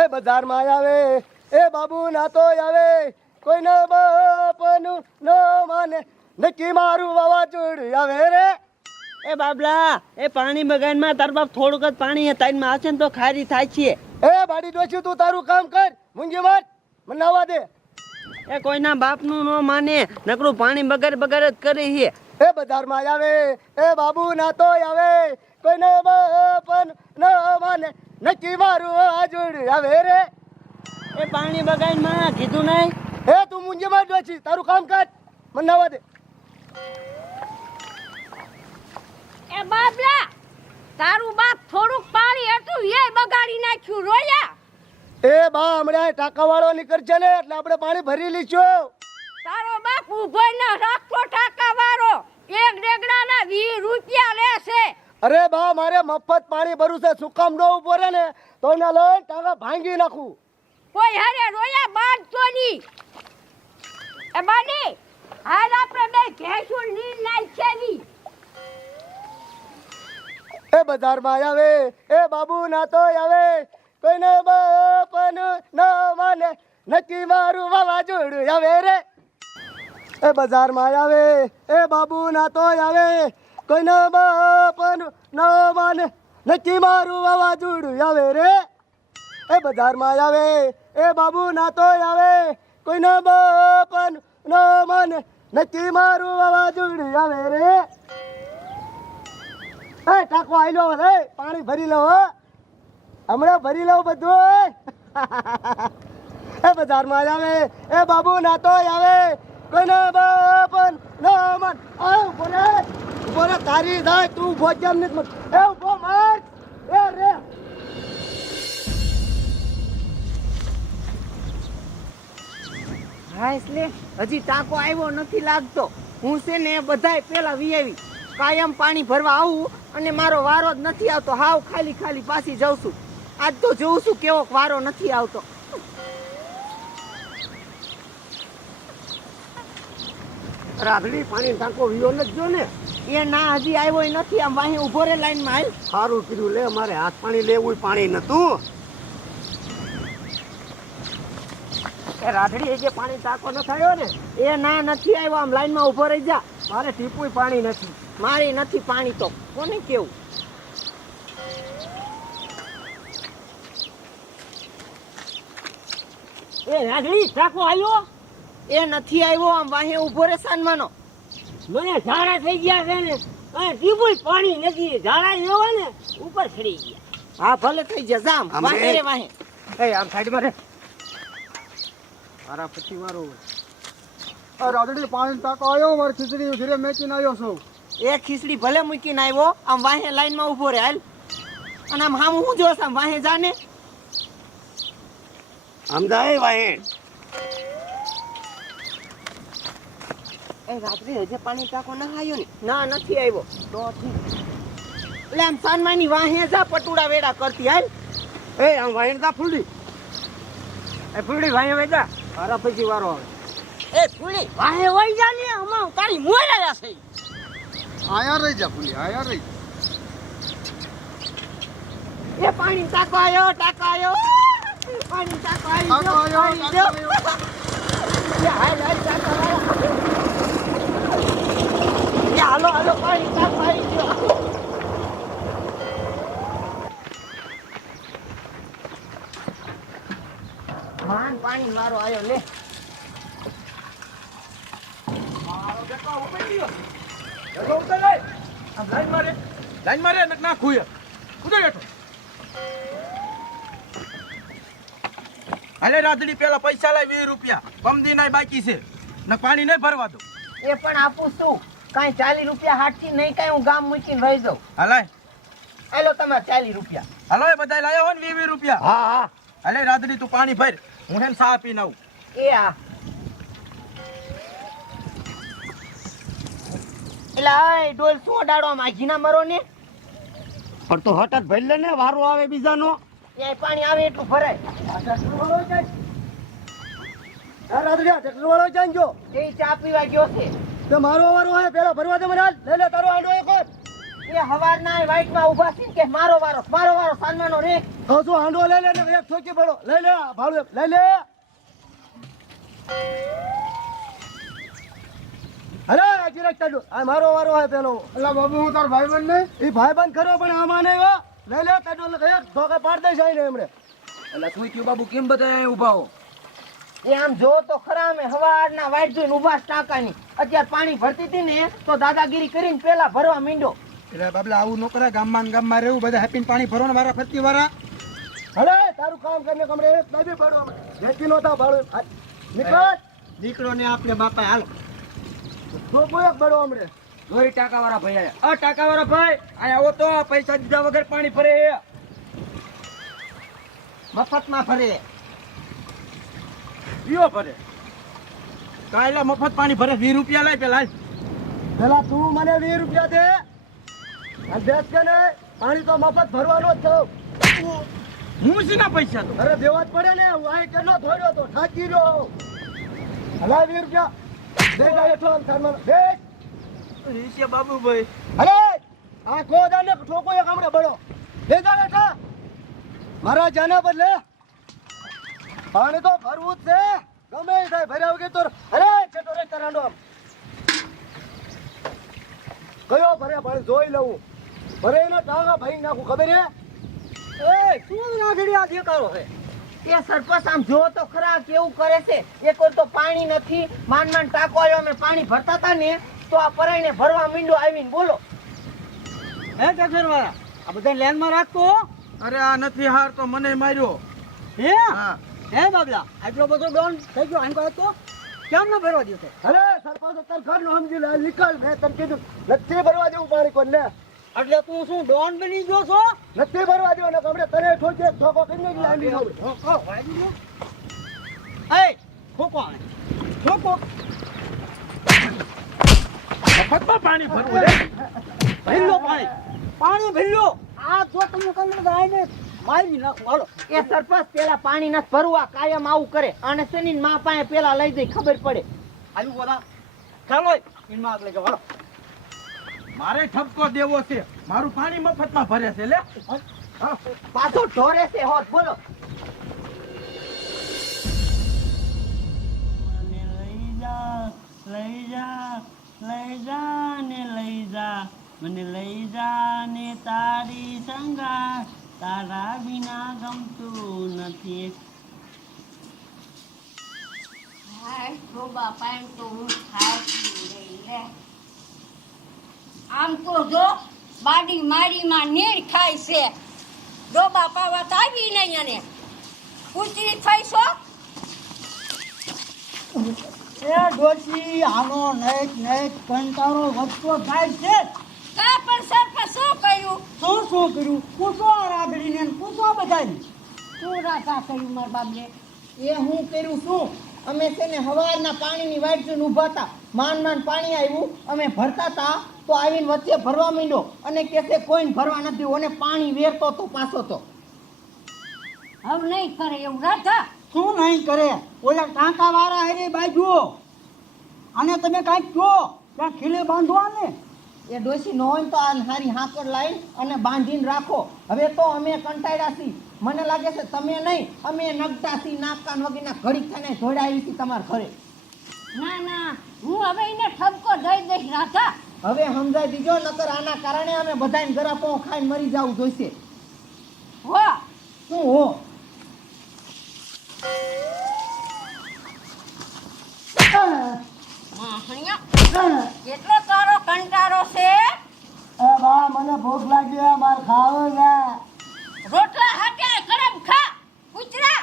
એ બજારમાં આવે એ બાબુ ના તો આવે કોઈનો બાપનું ન માને નક્કી મારું વાવાઝોડું આવે રે. એ બાબલા એ પાણી બગાનમાં તાર બાપ થોડુંક જ પાણી તાઈનમાં આવશે ને તો ખારી થાય છે. એ બાડી ડોશી તું તારું કામ કર મૂંગી વાત મને આવવા દે. એ કોઈના બાપનું ન માને નકરું પાણી બગાડ બગાડ જ કરે છે. એ બજારમાં આવે એ બાબુ ના તો આવે કોઈનો બાપનું ન માને નક્કી મારું વાવાઝોડું આવે રે. એ પાણી બગાડમાં કીધું નહીં. એ તું મૂંગી વાત ડોશી તારું કામ કર મને આવવા દે. એ બાબલા તારું બાપ થોડુંક પાણી હતું એ બગાડી નાખ્યું રોયા. એ બા હમણાં ટાંકા વાળો નીકળશે ને એટલે આપણે પાણી ભરી લઈશું. તારો બાપ ઉભો ન રાખતો ટાકા વાળો એક ડેગડાના 20 રૂપિયા લેશે. અરે બા મારે મફત પાણી ભરવું છે સુકામ નો ઉભો રહે ને તો એના લઈને ટાંકા ભાંગી નાખું. કોઈ હારે રોયા બાંધતો ની. એ બાની હાલ આપણે બે ઘેસું નીર નાખેલી. એ બજારમાં આવે એ બાબુ ના તો આવે કોઈને બાપનું ન માને નક્કી મારું વાવાઝોડું આવે રે. એ બજારમાં આવે એ બાબુ ના તો આવે કોઈને બાપનું ન માને નક્કી મારું વાવાઝોડું આવે રે. એ બજારમાં આવે એ બાબુ ના તો આવે કોઈને બાપનું ન માને નક્કી મારું વાવાઝોડું આવે રે. એ ટાંકો આઈ લો રે પાણી ભરી લો હમણાં ભરી લઉં બધું. એ બજારમાં આવે એ બાબુ ના તો આવે કોઈને બાપન ન મન ઉભો રે તારી થાય તું ઉભો કેમ નથી એ ઉભો માર એ રે. હા એટલે હજી ટાંકો આવ્યો નથી લાગતો. હું છે ને બધાય પેલા વી કાયમ પાણી ભરવા આવું અને મારો વારો જ નથી આવતો. હાવ ખાલી ખાલી પાછી જાઉં છું. આજ તો જોઉં છું કેવો વારો નથી આવતો. રાધડી પાણી ટાંકો વિયો નથી જો ને. એ ના હજી આવ્યો નથી. આમ વાહી ઉભો રે લાઈનમાં હાલ. સારું કીધું લે મારે હાથ પાણી લેવું પાણી નતું. એ રાધડી જે પાણી ટાંકો ન થયો ને એ ના નથી આવ્યો. આમ લાઈનમાં ઉભો રહી જા. મારે ટીપુય પાણી નથી. મારી નથી પાણી તો કોને કેવું. એ રાધડી ટાકો આવ્યો એ નથી આવ્યો. આમ વાહે ઉભો રે સાનમાનો. મને ઝાડા થઈ ગયા છે ને અને ટીપુય પાણી નથી. ઝાડા એવા ને ઉપર ચડી ગયા. હા ભલે થઈ જા જામ વાહે રે વાહે. એ આમ સાઈડમાં રે મારા પછી મારું. રાધડી પાણી ટાંકો આવ્યો મારી ખીચડી ઘરે મેચીને આવ્યો છું. એ ખીચડી ભલે મૂકીને આવ્યો. આમ વાહે લાઈનમાં ઉભો રે હાલ. અને આમ હામ હું જોશ આમ વાહે જાને. આમ જાય વાહે. એ રાત્રે હજે પાણી ટાંકો ના આવ્યો ને. ના નથી આવ્યો તો ઠીક. એટલે આમ સાનમાની વાહે જા પટુડા વેડા કરતી હાલ. એ આમ વાહે તા ફૂલડી. એ ફૂલડી વાહે વેજા મારા પછી વારો આવે. એ ફૂલી વાહે વઈ જા ને અમાર તારી મોળા છે. આયા રહી જા ફૂલી આયા રહી. એ પાણી ટાંકો આવ્યો ટાંકો આવ્યો. પાણી ટાંકો આવ્યો. હાલ હાલ ટાંકો આવ્યો. હાલો હાલો પાણી ટાંકો આવી ગયો. માન પાણી વારો આવ્યો લે. મારો બેટો ઉભી ગયો. બેઠો ઉતર લે. આમ લાઈન મારે નક ના ખુય. ઉતર બેઠો. હાલે રાધડી પેલા પૈસા લાય 20 રૂપિયા. પમદી નાય બાકી છે. ન પાણી નહીં ભરવા દો. એ પણ આપું છું. કાંઈ 40 રૂપિયા હાથથી નહીં કાંઈ હું ગામ મૂકીને વહી જાઉં. હાલાય. હાલો તમારે 40 રૂપિયા. હાલો એ બધા લાયા હોય ને 20 રૂપિયા. હા હા હાલે રાધડી તું પાણી ભર. હું હેન સા પીને આવું. એ આ એટલે આ ડોલ શું અડાડો આમ આઘીના મરો ને. પણ તો હટ જ ભરી લે ને વારો આવે બીજાનો. ત્યાં પાણી આવે એટલું ભરાય. રાધડિયા ટ્રેક્ટર વાળો જાય જો એ ચા પીવા ગયો છે. તો મારો વારો આવે પેલા ભરવા દે મને હાલ. લે લે તારો હાંડો એક વાર. એ હવારના વાઈટમાં ઊભા છે કે મારો વારો સાનમાનો રે. કહું છું હાંડો લઈ લે ને એક ઠોકી પડો લઈ લે ભાડું એક લઈ લે. અરે ડિરેક્ટ ચાલુ આ મારો વારો હે પેલો. અલા બાબુ હું તાર ભાઈબંધ નહીં. એ ભાઈબંધ ખરો પણ આમાં નહીં હો. લઈ લે તાડો એક ધોકે પાડ દઈશ આઈને એમણે. એટલે શું થયું બાબુ કેમ બધા અહીંયા ઊભા હો? એ આમ જો તો ખરા અમે હવારના વાઈટ જોઈને ઊભા છે ટાંકાની. અત્યારે પાણી ભરતી હતી ને તો દાદાગીરી કરીને પેલા ભરવા માંડ્યો. એટલે બાબલા આવું ન કરાય. ગામમાં ને ગામમાં રહેવું, બધા હેપીને પાણી ભરવાનું વારા ફરતી વારા. અરે તારું કામ કરીને કમરે એક બાબી પડો જેથી નો થા ભાડું નીકળ. દીકરો ને આપણે બાપા હાલો. ધોકો એક પડો હમણે. જોઈ ટાંકાવાળા ભાઈ આયા. આ ટાંકાવાળા ભાઈ અહીંયા આવો તો પૈસા દીધા વગર પાણી ભરે. મફતમાં ભરે. ઈયો ભરે. કાયલા મફત પાણી ભરે 20 રૂપિયા લાય પેલા. પેલા તું મને 20 રૂપિયા દે અને દેશ કે ને પાણી તો મફત ભરવાનો જ થયો. હું શીના પૈસા તો અરે દેવા જ પડે ને હું અહીં કેટલો ધોર્યો તો થાકી રહ્યો. હલાય 20 રૂપિયા દે જાય એટલો આમ થારમાં દે. ઈશે બાબુભાઈ. અરે આ કોદાને ઠોકો એક હમણે બળો દે જાય એટલા મારા જાના બદલે પાણી તો ભરવું જ છે. ગમે એ થાય ભર્યા વગર તો અરે કેટો રે તરાંડો આમ કયો ભરે પાણી જોઈ લઉં. ભરે એનો ટાંગા ભાઈ નાખું ખબર હે. એ શું નાગડી આ દેખાડો છે? એ સરપંચ આમ જો તો ખરા કેવું કરે છે. એક વાર તો પાણી નથી માંડ ટાંકો આવ્યો અમે પાણી ભરતા હતા ને તો આ પરાઈને ભરવા મીંડો આવીને બોલો. હે ટેક્સર વાળા આ બધા લેન માં રાખતો. અરે આ નથી હાર તો મને માર્યો. હે હા હે બાબલા આટલો બધો ડોન થઈ ગયો આંકો હતો કેમ ન ભરવા દેતો? અરે સરપંચ અત્યારે ઘર નું સમજી લે નીકળ. મેં તને કીધું નથી ભરવા દેવું પાણી કોણ લે એટલે તું શું ડોન બની ગયો છો? નથી ભરવા દેવું ને હમણે તને ઠોકે ઠોકો કરીને જ લાંબી દઉં. એ ખોકો આને ખોકો મફતમાં પાણી ભરવું રે. ભીલ્લો પાણી ભીલ્લો આ જો તમે કમર ગાયને મારી નાખો હાલો. એ સરપંચ પેલા પાણી નથી ભરવા કાયમ આવું કરે અને શનિ માં પાસે પેલા લઈ જઈ ખબર પડે. આવ્યું બોલા ચાલો એમાં આગળ જાઓ હાલો. મારે ઠપકો દેવો છે. મારું પાણી મફતમાં ભરે છે લે. પાછો ઢોરે છે હોત બોલો. મને લઈ જા ને તારી સંગાત તારા વિના ગમતું નથી. હાય તો બાપા એમ તો હું થાકી ગઈ લે. આમ તો જો બાડી મારીમાં નીર ખાય છે. ડોબા પાવા તો આવી નહીં અને કૂતરી થઈ છો. એ ડોશી આનો નઈક કંટાળો વધતો થાય છે. કા પણ સરપંચ શું કર્યું? શું કર્યું? પૂછો આ રાગડીને ને પૂછો બધાને. શું રાતા કર્યું મારા બાપને? એ હું કર્યું શું અમે છે ને હવારના પાણીની વાઈટ જોઈને ઊભા હતા. માંડ પાણી આવ્યું અમે ભરતા હતા તો આવીને વચ્ચે ભરવા માંડ્યો અને કે છે કોઈને ભરવા નથી ઓને પાણી વેરતો તો પાછો તો. હવે નહીં કરે એવું રાધા. શું નહીં કરે? ઓલા ટાંકા વાળા હારે બાજુ અને તમે કાંઈક કહો ત્યાં ખીલે બાંધવા ને. એ ડોશી ન હોય તો આ હારી હાંકર લાઈન અને બાંધીને રાખો. હવે તો અમે કંટાળ્યા છીએ. મને લાગે છે તમે નહીં અમે નગતા છીએ નાકકાન વગેરેના ઘડીક થઈને જોડાવી છીએ તમારા ઘરે. ના ના હું હવે એને ઠપકો દઈ દઈશ રાધા. હવે સમજાઈ દીજો નકર આના કારણે અમે બધાને ગરાપો ખાઈને મરી જવું જોઈશે. હો શું હો કેટલો તારો કંટાળો છે? એ બા મને ભૂખ લાગી માર ખાવો છે. રોટલા હાટે ગરમ ખા કૂતરા.